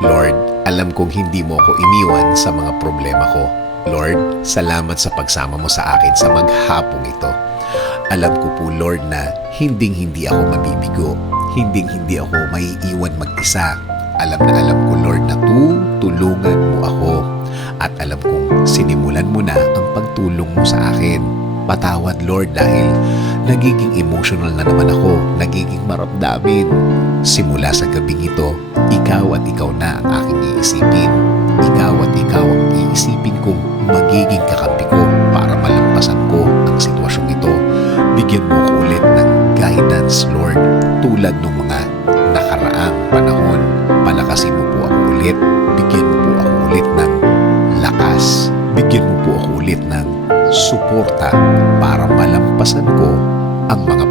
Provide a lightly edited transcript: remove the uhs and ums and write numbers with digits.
Lord, alam kong hindi mo ako iniwan sa mga problema ko. Lord, salamat sa pagsama mo sa akin sa maghapong ito. Alam ko po, Lord, na hinding-hindi ako mabibigo. Hinding-hindi ako maiiwan mag-isa. Alam ko, Lord, na tutulungan mo ako. At alam kong sinimulan mo na ang pagtulong mo sa akin. Patawad, Lord, dahil nagiging emotional na naman ako, nagiging maramdamin. Simula sa gabing ito, ikaw at ikaw na ang aking iisipin. Ikaw at ikaw ang iisipin kong magiging kakampi ko para malampasan ko ang sitwasyong ito. Bigyan mo ko ulit ng guidance, Lord, tulad ng mga nakaraang panahon. Palakasin mo po ako ulit. Bigyan mo po ako ulit ng lakas. Bigyan mo po ako ulit ng suporta para malampasan ko ang mga